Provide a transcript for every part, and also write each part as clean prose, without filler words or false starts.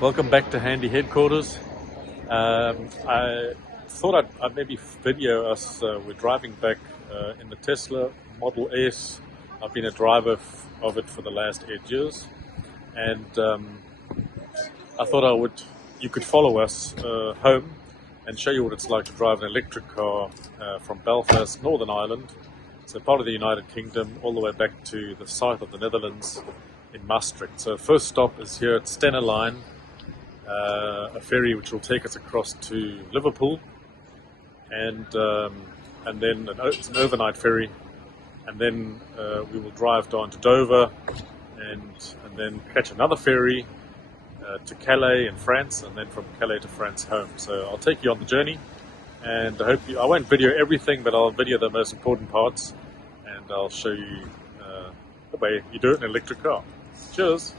Welcome back to Handy Headquarters. I thought I'd maybe video us. We're driving back in the Tesla Model S. I've been a driver of it for the last 8 years, and I thought you could follow us home and show you what it's like to drive an electric car from Belfast, Northern Ireland, so part of the United Kingdom, all the way back to the south of the Netherlands in Maastricht. So first stop is here at Stena Line, a ferry which will take us across to Liverpool, and then it's an overnight ferry, and then we will drive down to Dover, and then catch another ferry to Calais in France, and then from Calais to France home. So I'll take you on the journey, and I won't video everything, but I'll video the most important parts, and I'll show you the way you do it in an electric car. Cheers!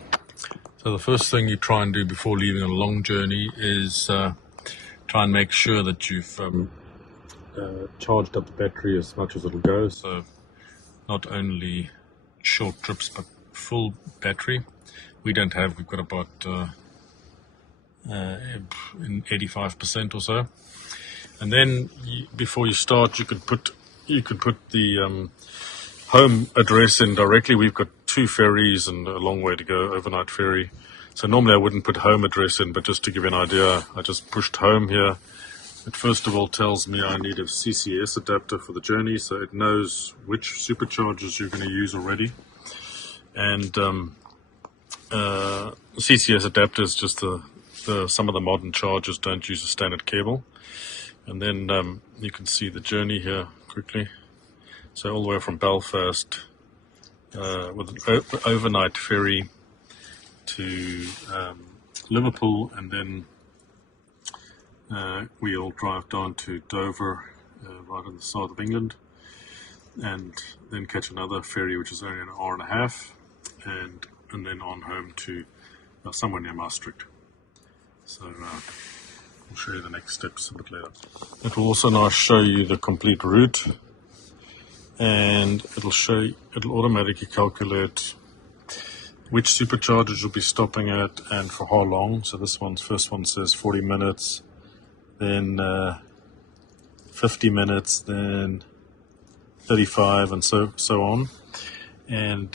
So the first thing you try and do before leaving a long journey is try and make sure that you've charged up the battery as much as it'll go. So not only short trips, but full battery. We've got about 85% or so. And then before you start, you could put the home address in directly. We've got 2 ferries and a long way to go, overnight ferry. So normally I wouldn't put home address in, but just to give you an idea, I just pushed home here. It first of all tells me I need a CCS adapter for the journey, so it knows which superchargers you're going to use already. And CCS adapter is just some of the modern chargers don't use a standard cable. And then you can see the journey here quickly. So all the way from Belfast with an overnight ferry to Liverpool, and then we'll drive down to Dover, right in the south of England, and then catch another ferry which is only an hour and a half, and then on home to somewhere near Maastricht. So I'll show you the next steps a bit later. It will also now show you the complete route, and it'll automatically calculate which superchargers you'll be stopping at and for how long. So first one says 40 minutes, then 50 minutes, then 35, and so on. And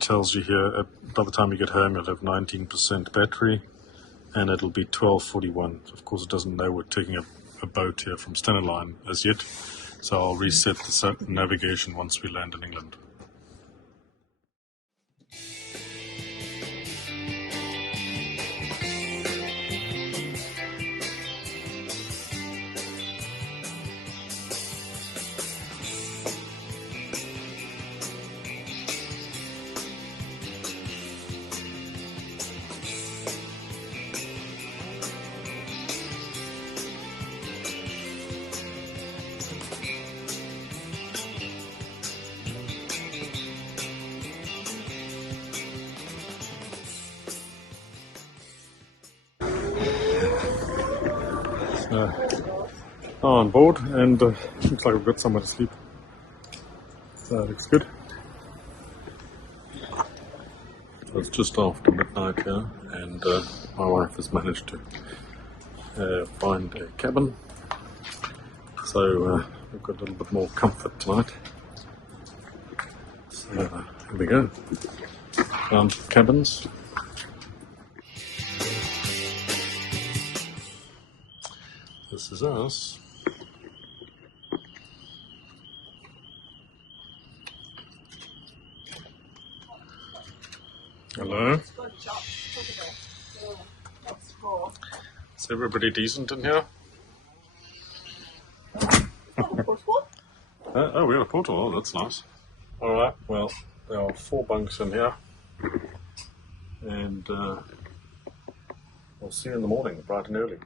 tells you here by the time you get home you'll have 19% battery, and it'll be 12:41. Of course, it doesn't know we're taking a boat here from Stena Line as yet, so I'll reset the navigation once we land in England. On board, and looks like we've got somewhere to sleep, so that looks good. So it's just after midnight here, and my wife has managed to find a cabin, so we've got a little bit more comfort tonight. So here we go, found cabins. This is us. Hello. Is everybody decent in here? Oh, we have a portal. Oh, that's nice. All right. Well, there are 4 bunks in here, and we'll see you in the morning, bright and early.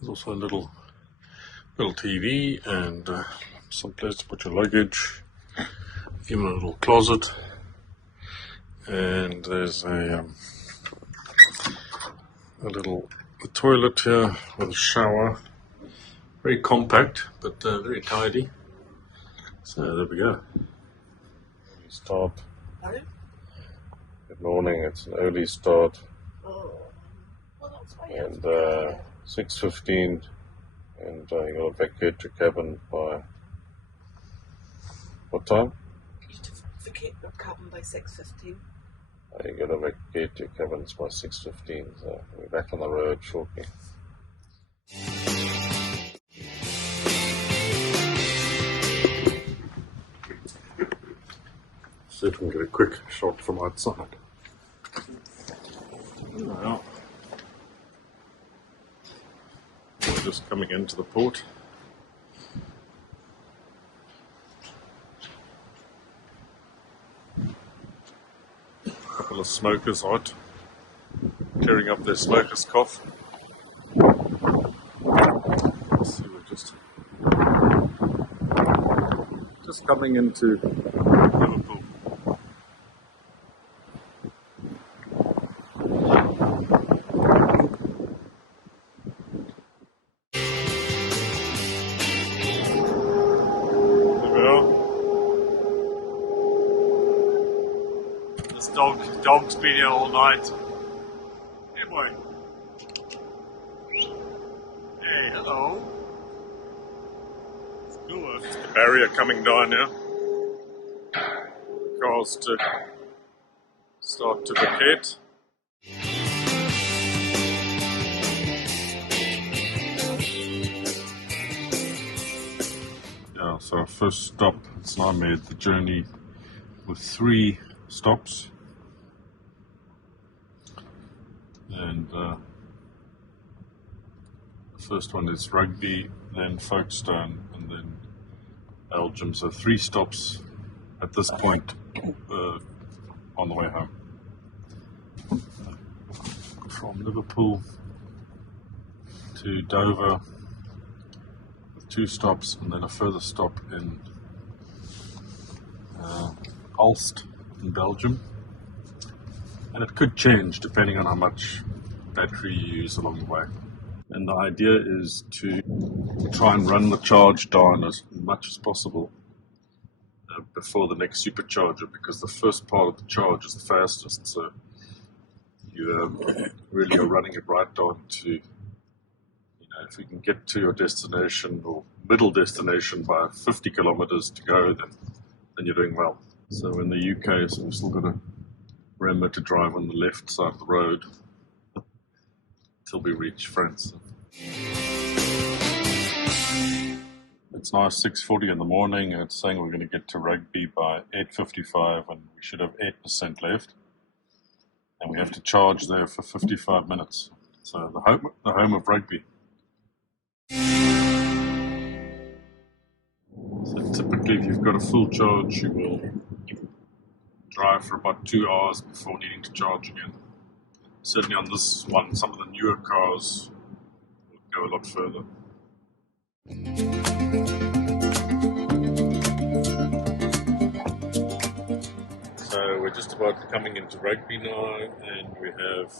There's also a little TV and some place to put your luggage, even a little closet, and there's a little toilet here with a shower. Very compact, but very tidy. So there we go. We start Good morning, it's an early start, and 6:15, and you got to vacate your cabin by what time? Vacate your cabin by 6:15. You got to vacate your cabins by 6:15, so we're back on the road shortly. See if we can get a quick shot from outside. Well, we're just coming into the port. A couple of smokers out, clearing up their smoker's cough. So we're just coming into Liverpool. Dog's been here all night. Hey boy. Hey, hello. It's cool. It's the barrier coming down here. Cars to start to vacate. Yeah, so our first stop, it's now made the journey with 3 stops. And the first one is Rugby, then Folkestone, and then Belgium. So 3 stops at this point on the way home. From Liverpool to Dover with 2 stops, and then a further stop in Ulst in Belgium. And it could change depending on how much battery you use along the way. And the idea is to try and run the charge down as much as possible before the next supercharger, because the first part of the charge is the fastest. So you really are running it right down to, if you can get to your destination or middle destination by 50 kilometers to go, then you're doing well. So in the UK, so we've still got to remember to drive on the left side of the road till we reach France. It's now 6:40 in the morning, and it's saying we're going to get to Rugby by 8:55, and we should have 8% left. And we have to charge there for 55 minutes. So the home of Rugby. So typically, if you've got a full charge, you will drive for about 2 hours before needing to charge again. Certainly on this one, some of the newer cars will go a lot further. So we're just about coming into Rugby now, and we have,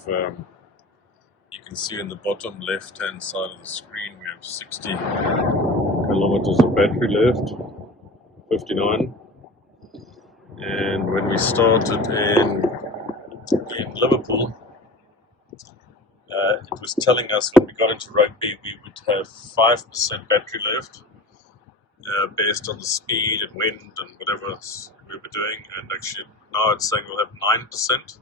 you can see in the bottom left hand side of the screen, we have 60 kilometers of battery left, 59. And when we started in Liverpool, it was telling us when we got into Rugby we would have 5% battery left, based on the speed and wind and whatever else we were doing. And actually now it's saying we'll have 9%.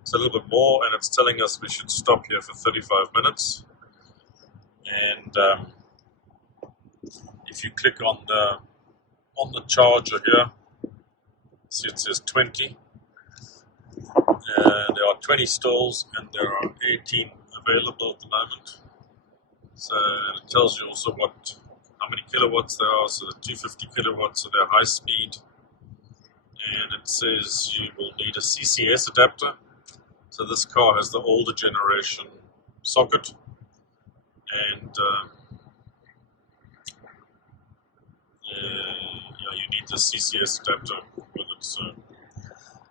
It's a little bit more, and it's telling us we should stop here for 35 minutes. And if you click on the charger here, see it says 20. There are 20 stalls, and there are 18 available at the moment. So it tells you also how many kilowatts there are. So the 250 kilowatts, so they're high speed. And it says you will need a CCS adapter. So this car has the older generation socket, and you need the CCS adapter with it.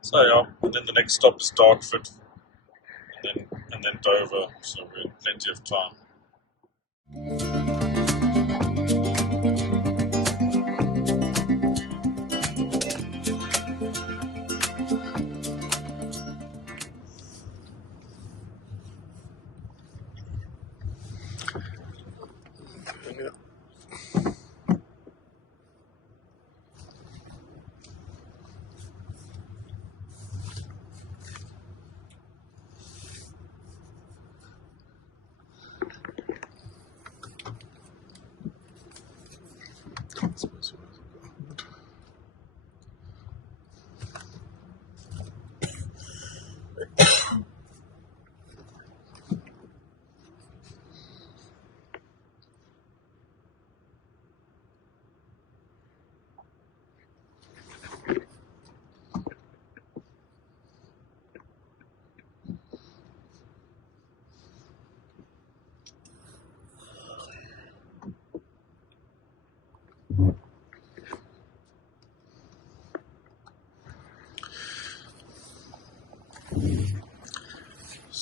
So yeah, and then the next stop is Dartford, and then Dover. So we're in plenty of time.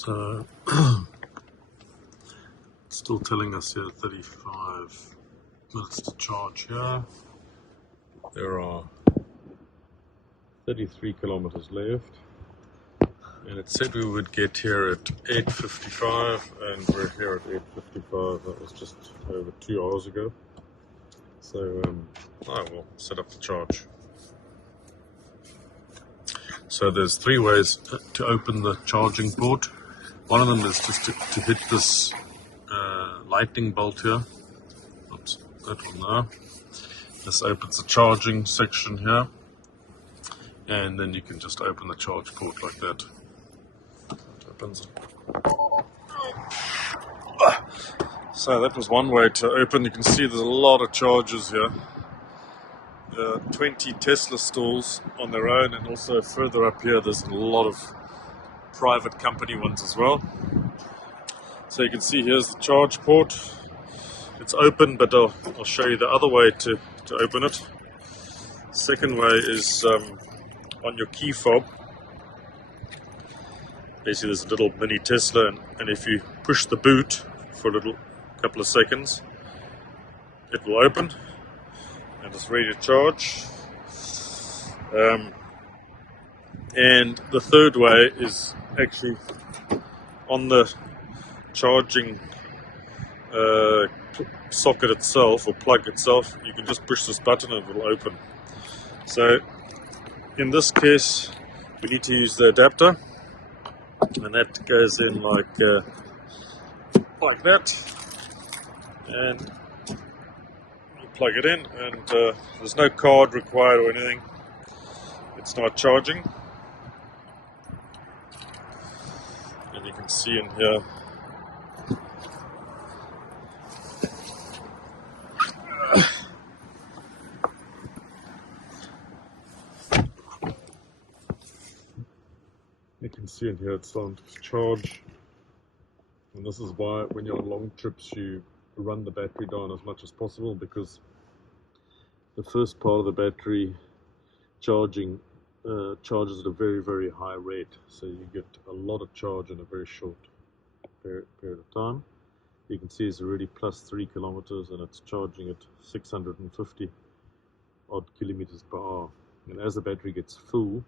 So it's still telling us here 35 minutes to charge here. There are 33 kilometers left, and it said we would get here at 8:55, and we're here at 8:55. That was just over 2 hours ago. So I will set up the charge. So there's 3 ways to open the charging port. One of them is just to hit this lightning bolt here. Oops, that one there. This opens the charging section here, and then you can just open the charge port like that. It opens it. So that was one way to open. You can see there's a lot of chargers here. 20 Tesla stalls on their own, and also further up here there's a lot of private company ones as well. So you can see here's the charge port. It's open, but I'll show you the other way to open it. Second way is on your key fob. Basically there's a little mini Tesla, and if you push the boot for a couple of seconds, it will open and it's ready to charge. And the third way is actually on the charging socket itself, or plug itself. You can just push this button and it will open. So in this case we need to use the adapter, and that goes in like that, and you plug it in, and there's no card required or anything. It's not charging, and you can see in here it's starting to charge. And this is why when you're on long trips you run the battery down as much as possible, because the first part of the battery charging charges at a very, very high rate, so you get a lot of charge in a very short period of time. You can see it's already plus 3 kilometers, and it's charging at 650 odd kilometers per hour. And as the battery gets full,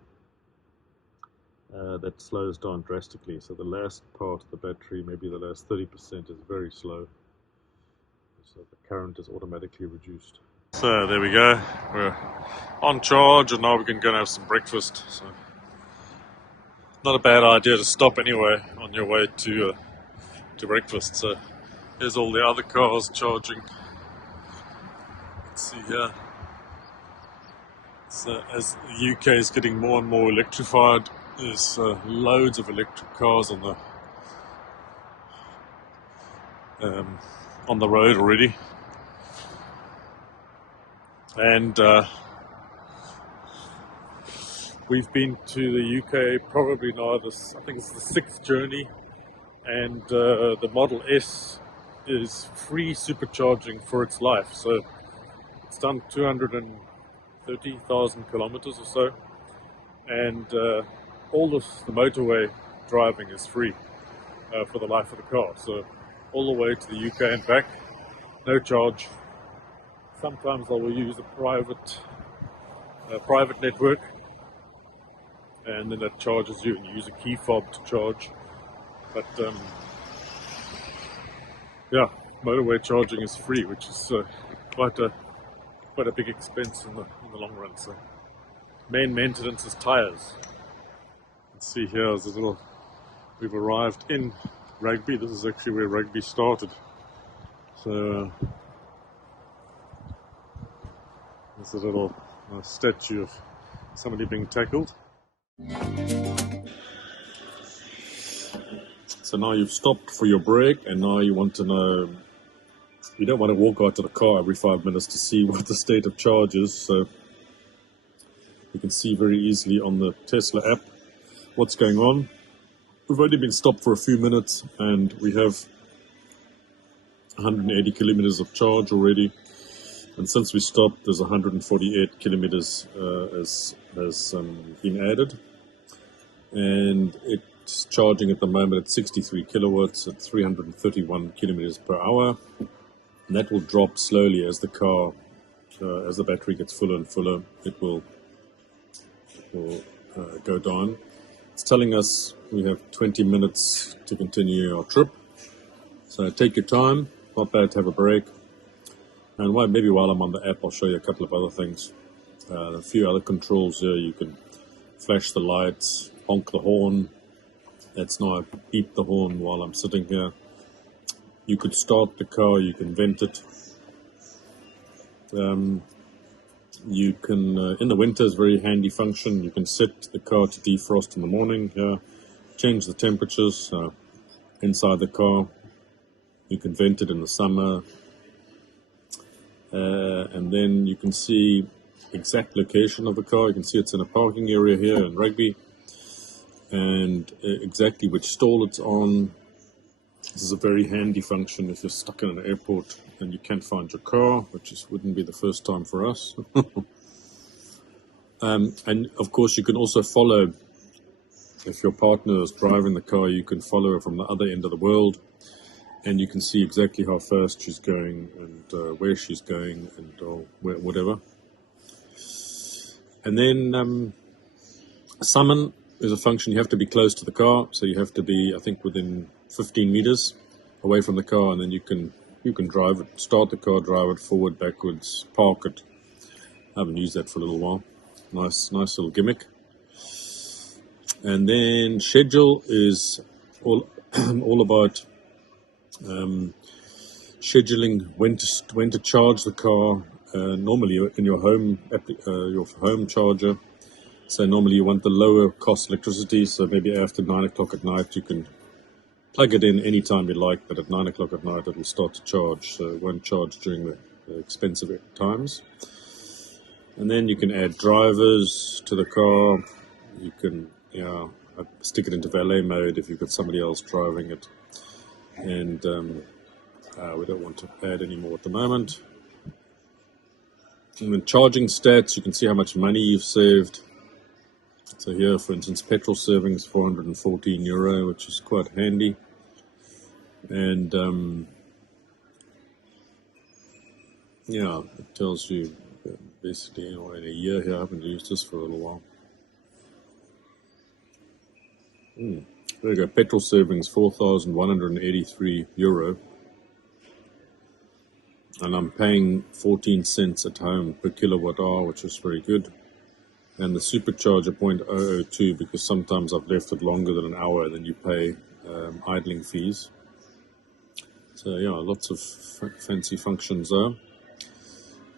that slows down drastically. So the last part of the battery, maybe the last 30%, is very slow. So the current is automatically reduced. So there we go. We're on charge, and now we can go and have some breakfast. So not a bad idea to stop anyway on your way to breakfast. So here's all the other cars charging. Let's see here. So as the UK is getting more and more electrified, there's loads of electric cars on the road already, and we've been to the UK probably now I think it's the 6th journey, and the Model S is free supercharging for its life. So it's done 230,000 kilometers or so, and all the motorway driving is free for the life of the car. So all the way to the UK and back, no charge. Sometimes I will use a private network, and then that charges you, and you use a key fob to charge. But yeah, motorway charging is free, which is quite a big expense in the long run. So main maintenance is tires. Let's see, here's a little. We've arrived in Rugby. This is actually where Rugby started. So there's a little statue of somebody being tackled. So now you've stopped for your break, and now you want to know. You don't want to walk out to the car every 5 minutes to see what the state of charge is. So you can see very easily on the Tesla app what's going on. We've only been stopped for a few minutes, and we have 180 kilometers of charge already. And since we stopped, there's 148 kilometers has been added. And It's charging at the moment at 63 kilowatts at 331 kilometers per hour. And that will drop slowly as the car, as the battery gets fuller and fuller. It will go down. It's telling us we have 20 minutes to continue our trip. So take your time, not bad to have a break. And maybe while I'm on the app, I'll show you a couple of other things. A few other controls here. You can flash the lights, honk the horn. That's now I beep the horn while I'm sitting here. You could start the car, you can vent it. You can, in the winter, is a very handy function. You can set the car to defrost in the morning here, change the temperatures inside the car. You can vent it in the summer. And then you can see exact location of the car. You can see it's in a parking area here in Rugby, and exactly which stall it's on. This is a very handy function if you're stuck in an airport and you can't find your car, which wouldn't be the first time for us. And of course you can also follow, if your partner is driving the car, you can follow her from the other end of the world, and you can see exactly how fast she's going and where she's going and whatever. And then summon is a function. You have to be close to the car, so you have to be, I think, within 15 meters away from the car, and then you can drive it, start the car, drive it forward, backwards, park it. I haven't used that for a little while. Nice little gimmick. And then schedule is all about scheduling when to charge the car. Normally in your home charger. So normally you want the lower cost electricity. So maybe after 9 o'clock at night you can plug it in anytime you like, but at 9 o'clock at night it will start to charge. So it won't charge during the expensive times. And then you can add drivers to the car. You can stick it into valet mode if you've got somebody else driving it. And we don't want to add any more at the moment. And then charging stats, you can see how much money you've saved. So here, for instance, petrol savings 414 euro, which is quite handy. And it tells you basically, in a year here, I haven't used this for a little while. There you go, petrol savings 4,183 euro. And I'm paying 14 cents at home per kilowatt hour, which is very good. And the supercharger 0.002, because sometimes I've left it longer than an hour, then you pay idling fees. So lots of fancy functions there.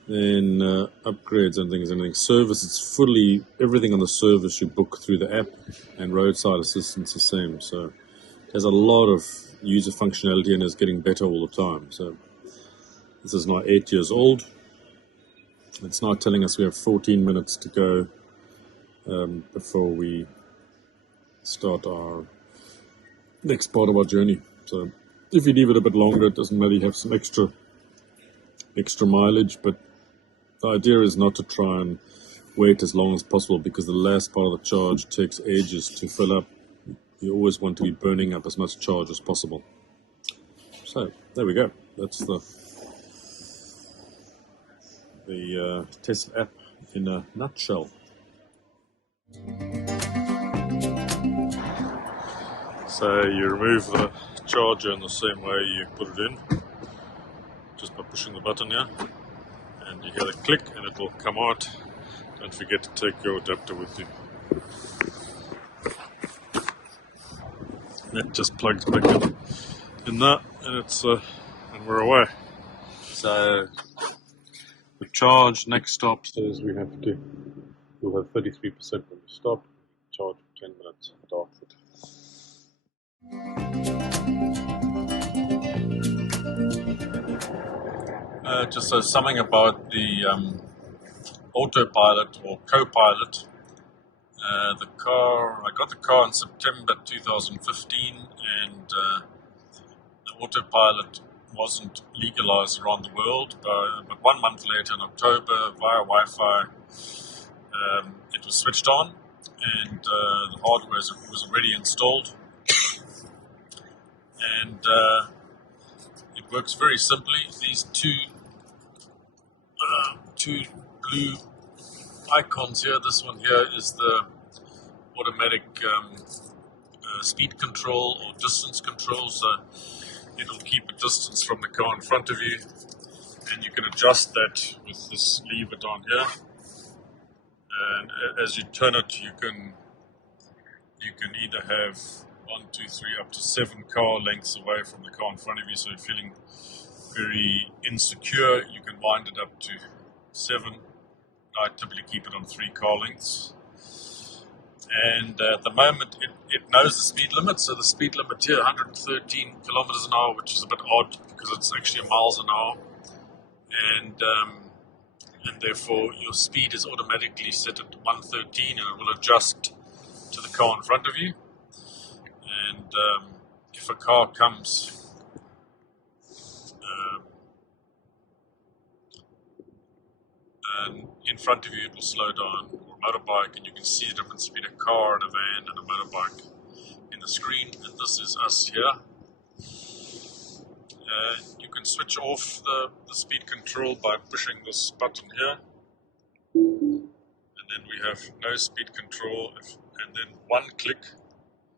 Then upgrades and things. Service, it's fully, everything on the service you book through the app, and roadside assistance the same. So it has a lot of user functionality and is getting better all the time. So this is now 8 years old. It's now telling us we have 14 minutes to go before we start our next part of our journey. So if you leave it a bit longer, it doesn't matter, you have some extra mileage, but the idea is not to try and wait as long as possible, because the last part of the charge takes ages to fill up. You always want to be burning up as much charge as possible. So there we go. That's the Tesla app in a nutshell. So you remove the charger in the same way you put it in, just by pushing the button here, and you hear the click and it will come out. Don't forget to take your adapter with you. That just plugs back in there, and we're away. So the charge, next stop says we'll have 33% when we stop, charge for 10 minutes at Dartford. Just something about the Autopilot or co-pilot. I got the car in September 2015, and the Autopilot wasn't legalized around the world, but 1 month later in October, via Wi-Fi, it was switched on, and the hardware was already installed. and it works very simply. These two blue icons here. This one here is the automatic speed control or distance control, so it'll keep a distance from the car in front of you, and you can adjust that with this lever down here. And as you turn it, you can either have 1, 2, 3, up to 7 car lengths away from the car in front of you. So if you're feeling very insecure, you can wind it up to 7. I typically keep it on 3 car lengths. And at the moment, it knows the speed limit. So the speed limit here, 113 kilometers an hour, which is a bit odd because it's actually miles an hour. And therefore, your speed is automatically set at 113, and it will adjust to the car in front of you. And if a car comes and in front of you, it will slow down, or a motorbike, and you can see the difference between a car and a van and a motorbike in the screen. And this is us here. You can switch off the speed control by pushing this button here, and then we have no speed control, and then one click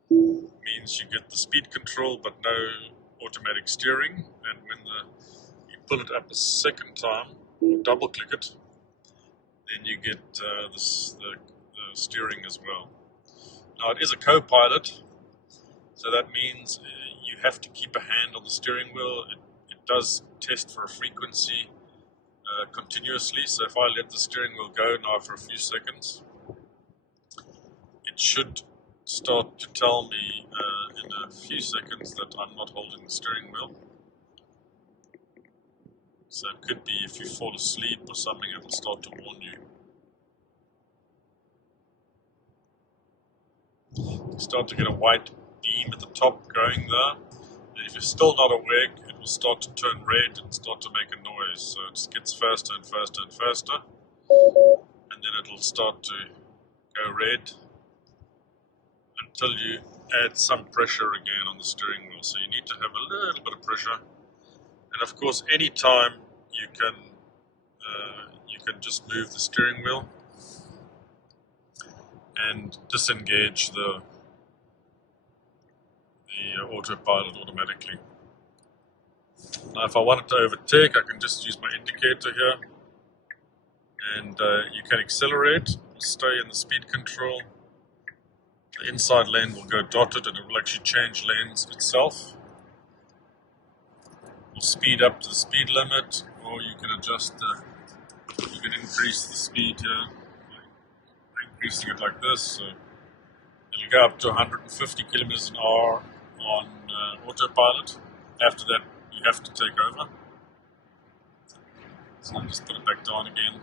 means you get the speed control but no automatic steering. And when you pull it up a second time or double click it, then you get the steering as well. Now it is a co-pilot, so that means you have to keep a hand on the steering wheel. It does test for a frequency continuously, so if I let the steering wheel go now for a few seconds, it should start to tell me in a few seconds that I'm not holding the steering wheel. So it could be if you fall asleep or something, it will start to warn you. You start to get a white beam at the top going there. And if you're still not awake, it will start to turn red and start to make a noise. So it gets faster and faster and faster. And then it'll start to go red until you add some pressure again on the steering wheel. So you need to have a little bit of pressure. And of course, anytime you can just move the steering wheel and disengage the autopilot automatically. Now, if I wanted to overtake, I can just use my indicator here, and you can accelerate, stay in the speed control. The inside lane will go dotted, and it will actually change lanes itself. Will speed up to the speed limit, or you can adjust you can increase the speed here, increasing it like this. So it'll go up to 150 kilometers an hour on autopilot. After that, you have to take over. So I'll just put it back down again.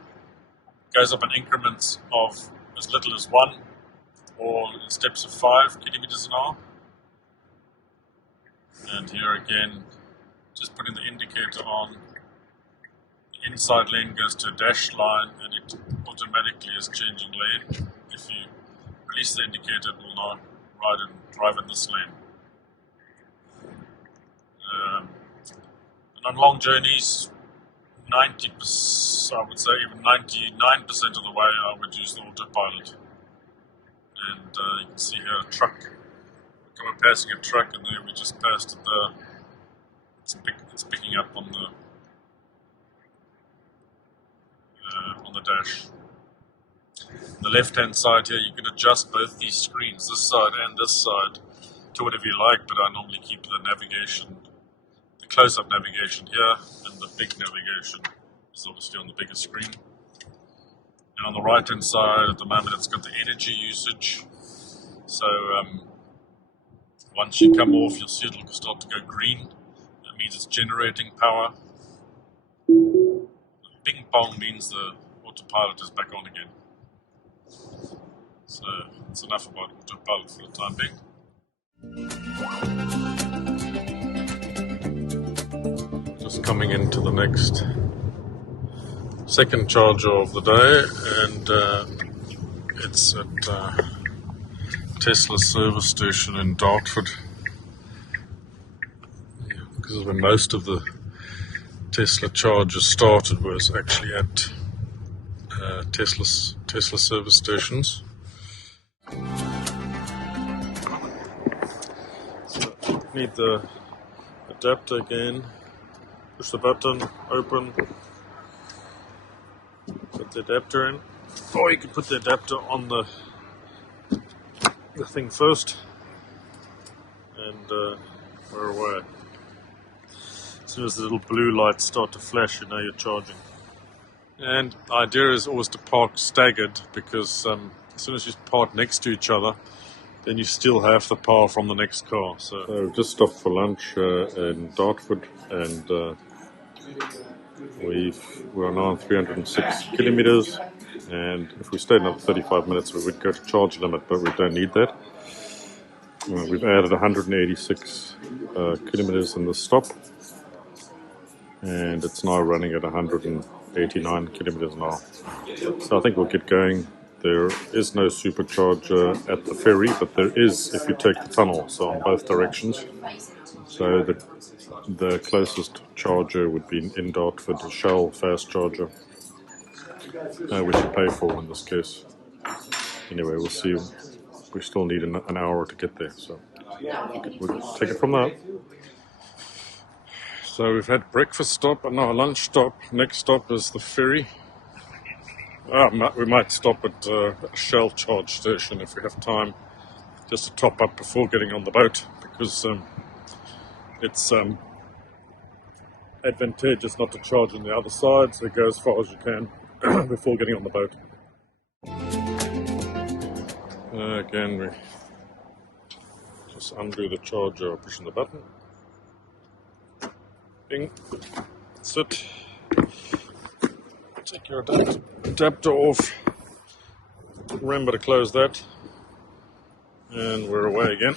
It goes up in increments of as little as 1 or in steps of 5 kilometers an hour. And here again, just putting the indicator on, the inside lane goes to a dashed line, and it automatically is changing lane. If you release the indicator, it will now drive in this lane. And on long journeys, 90%, I would say even 99% of the way, I would use the autopilot. And you can see here a truck. We're coming passing a truck, and there we just passed it there. It's picking up on the dash. On the left-hand side here, you can adjust both these screens, this side and this side, to whatever you like. But I normally keep the navigation, the close-up navigation here, and the big navigation is obviously on the bigger screen. And on the right-hand side, at the moment, it's got the energy usage. So once you come off, you'll see it'll start to go green. That means it's generating power. Bing bong means the autopilot is back on again. So that's enough about autopilot for the time being. Just coming into the next second charger of the day, and it's at Tesla service station in Dartford. because where most of the Tesla chargers started was actually at Tesla service stations. So need the adapter again. Push the button, open, put the adapter in. Or you can put the adapter on the thing first, and we're away. As soon as the little blue lights start to flash, you know you're charging. And the idea is always to park staggered, because as soon as you park next to each other, then you still have the power from the next car. So we've just stopped for lunch in Dartford, and we're now on 306 kilometers. And if we stayed another 35 minutes, we would go to charge limit, but we don't need that. We've added 186 kilometers in the stop, and it's now running at 189 kilometers an hour. So I think we'll get going. There is no supercharger at the ferry, but there is if you take the tunnel, so in both directions. So the closest charger would be in Dartford, a Shell fast charger, which you pay for in this case. Anyway, we'll see. We still need an hour to get there, so we'll take it from there. So we've had breakfast stop and now a lunch stop. Next stop is the ferry. We might stop at a Shell charge station if we have time, just to top up before getting on the boat, because it's advantageous not to charge on the other side, so go as far as you can before getting on the boat. Again, we just undo the charger or pushing the button. Ding. That's it. Take your adapter off. Remember to close that. And we're away again.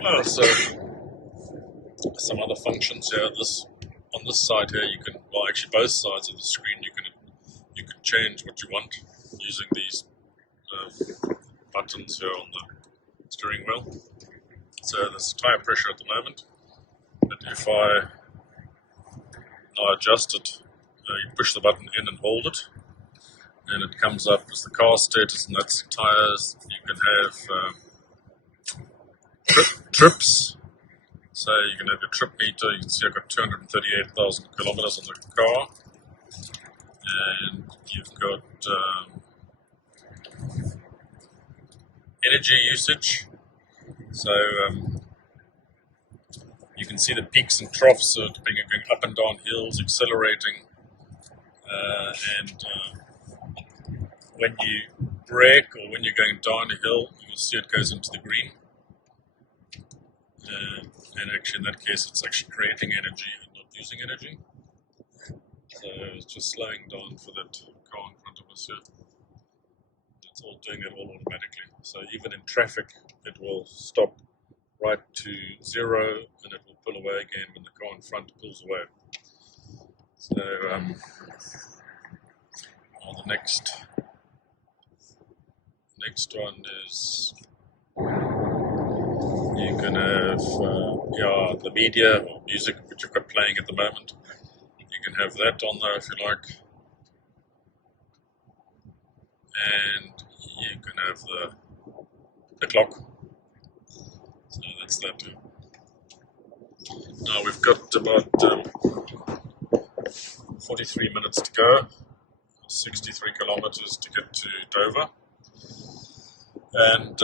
Well, so some other functions here. On this side here, you can, well, actually both sides of the screen, you can change what you want using these buttons here on the steering wheel. So there's tire pressure at the moment, but if I now adjust it, you push the button in and hold it, and it comes up as the car status, and that's tires. You can have trips. So you can have your trip meter. You can see I've got 238,000 kilometers on the car, and you've got energy usage. So you can see the peaks and troughs, so depending on going up and down hills, accelerating, and when you brake or when you're going down a hill, you'll see it goes into the green. And actually, in that case, it's actually creating energy and not using energy. So it's just slowing down for that car in front of us here. It's all doing it all automatically. So even in traffic, it will stop right to 0, and it will pull away again when the car in front pulls away. So the next one is, you can have the media or music which you've got playing at the moment. You can have that on there if you like, and you can have the clock. So that's that. Now we've got about 43 minutes to go, 63 kilometers to get to Dover, and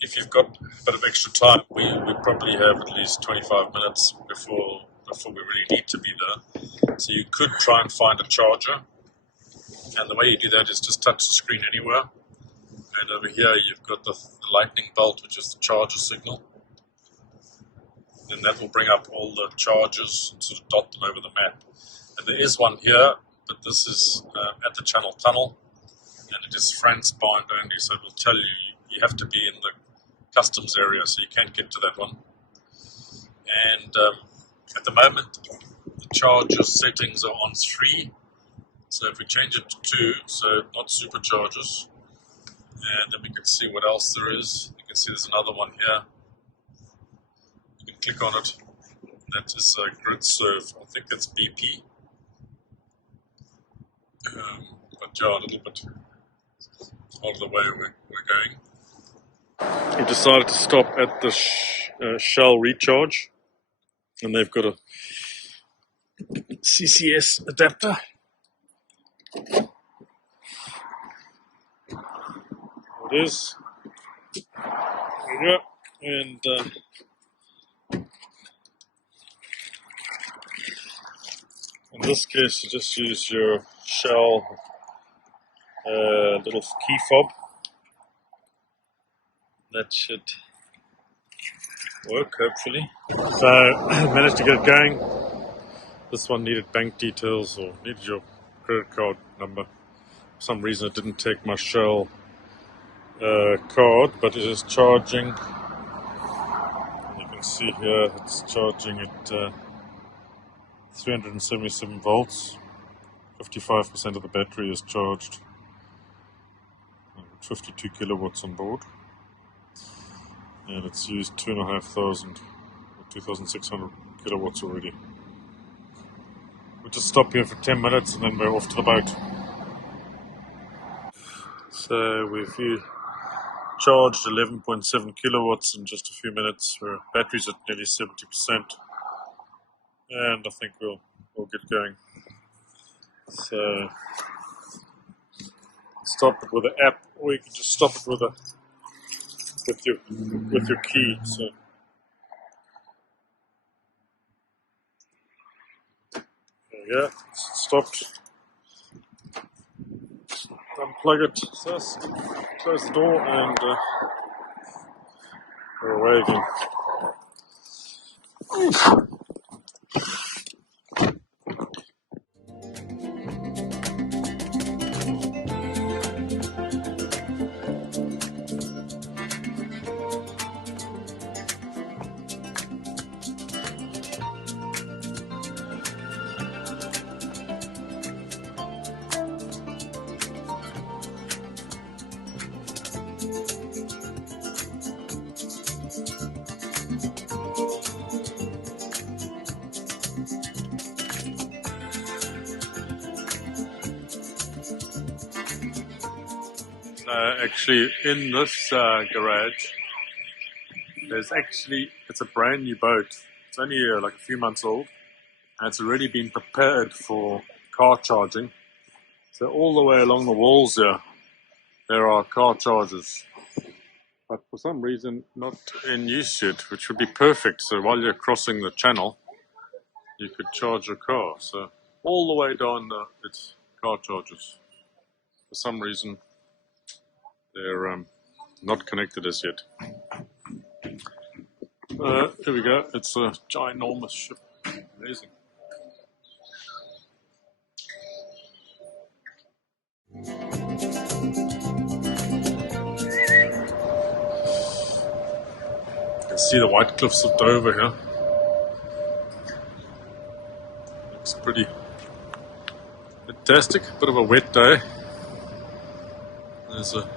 if you've got a bit of extra time, we probably have at least 25 minutes before we really need to be there. So you could try and find a charger, and the way you do that is just touch the screen anywhere. And over here you've got the lightning bolt, which is the charger signal. Then that will bring up all the chargers and sort of dot them over the map. And there is one here, but this is at the Channel Tunnel, and it is France bound only, so it will tell you have to be in the customs area, so you can't get to that one. And at the moment, the charger settings are on 3, So if we change it to 2, so not superchargers, and then we can see what else there is. You can see there's another one here. You can click on it. That is grid serve. I think that's BP. But yeah, a little bit out of the way we're going. We decided to stop at the Shell recharge, and they've got a CCS adapter. It is. There we go. And in this case, you just use your Shell little key fob. That should work, hopefully. So I managed to get it going. This one needed bank details or needed your credit card number. For some reason it didn't take my Shell card, but it is charging. You can see here it's charging at 377 volts. 55% of the battery is charged. 52 kilowatts on board. And it's used 2,500 or 2,600 kilowatts already. We'll just stop here for 10 minutes and then we're off to the boat. So we've charged 11.7 kilowatts in just a few minutes. Our battery's at nearly 70%. And I think we'll get going. So stop it with an app, or you can just stop it with your key. So there we go. It's stopped. Unplug it. So close the door and we're away again. Actually, in this garage, it's a brand new boat. It's only like a few months old, and it's already been prepared for car charging. So all the way along the walls there are car chargers. But for some reason, not in use yet, which would be perfect. So while you're crossing the channel, you could charge your car. So all the way down it's car chargers. For some reason, they're not connected as yet. Here we go. It's a ginormous ship. Amazing. You can see the white cliffs of Dover here. Looks pretty fantastic. Bit of a wet day. There's a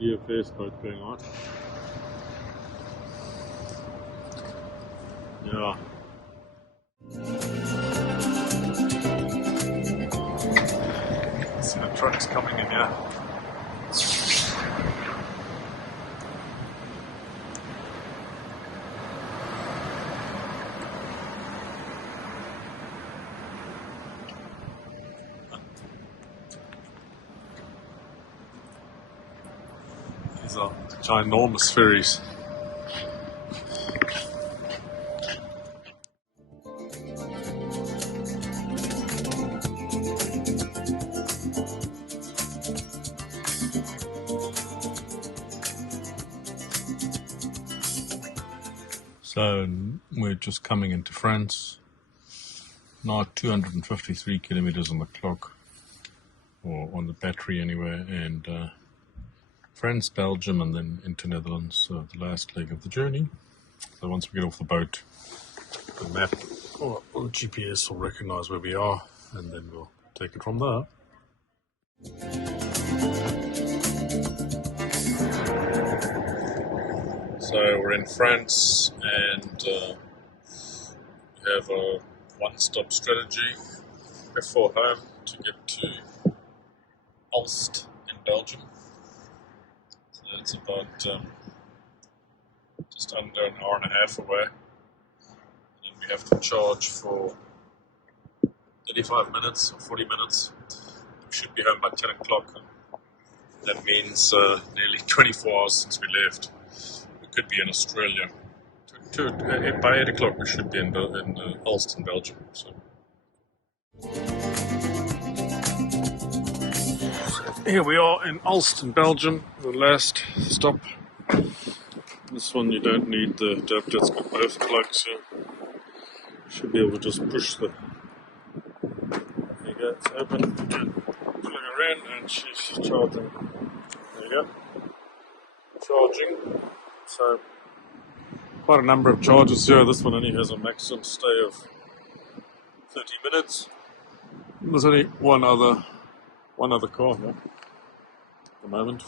DFS boat going on. Yeah. See the trucks coming in here. These are ginormous ferries. So we're just coming into France. Now 253 kilometers on the clock, or on the battery anyway, and France, Belgium, and then into Netherlands, so the last leg of the journey. So once we get off the boat, the map or the GPS will recognize where we are. and then we'll take it from there. So we're in France, and we have a one-stop strategy before home to get to Ulst in Belgium. So it's about just under an hour and a half away, and we have to charge for 35 minutes or 40 minutes. We should be home by 10 o'clock. That means nearly 24 hours since we left. We could be in Australia. By 8 o'clock we should be in Ulst in Belgium. So here we are in Ulst in Belgium, the last stop. This one you don't need the adapter, it's got both plugs, so you should be able to just push the... There you go, it's open, and plug her in, and she's charging. There you go, charging. So quite a number of charges here. This one only has a maximum stay of 30 minutes. There's only one other car here at the moment.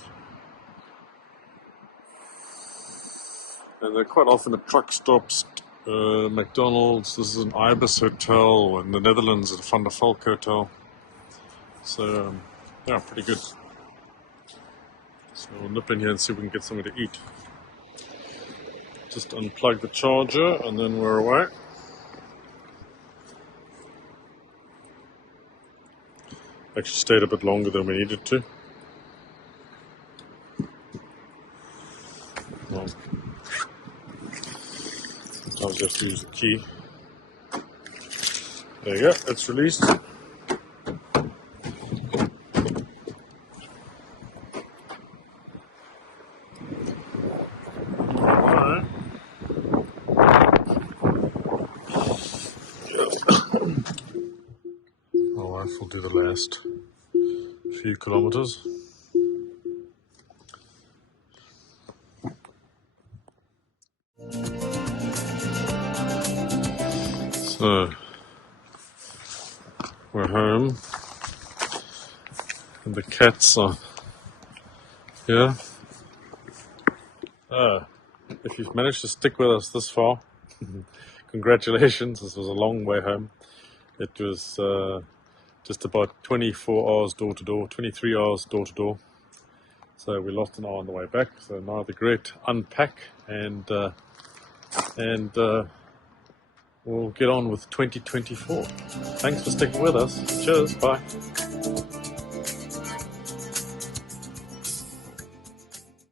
And they're quite often at truck stops, McDonald's. This is an Ibis hotel in the Netherlands, at Van der Valk hotel. So, yeah, pretty good. So we'll nip in here and see if we can get somewhere to eat. Just unplug the charger and then we're away. Actually stayed a bit longer than we needed to. Well, sometimes you have to use the key. There you go, it's released. We'll do the last few kilometers. So we're home, and the cats are here. If you've managed to stick with us this far, congratulations. This was a long way home. It was just about 24 hours door to door, 23 hours door to door. So we lost an hour on the way back. So now the great unpack and we'll get on with 2024. Thanks for sticking with us. Cheers. Bye.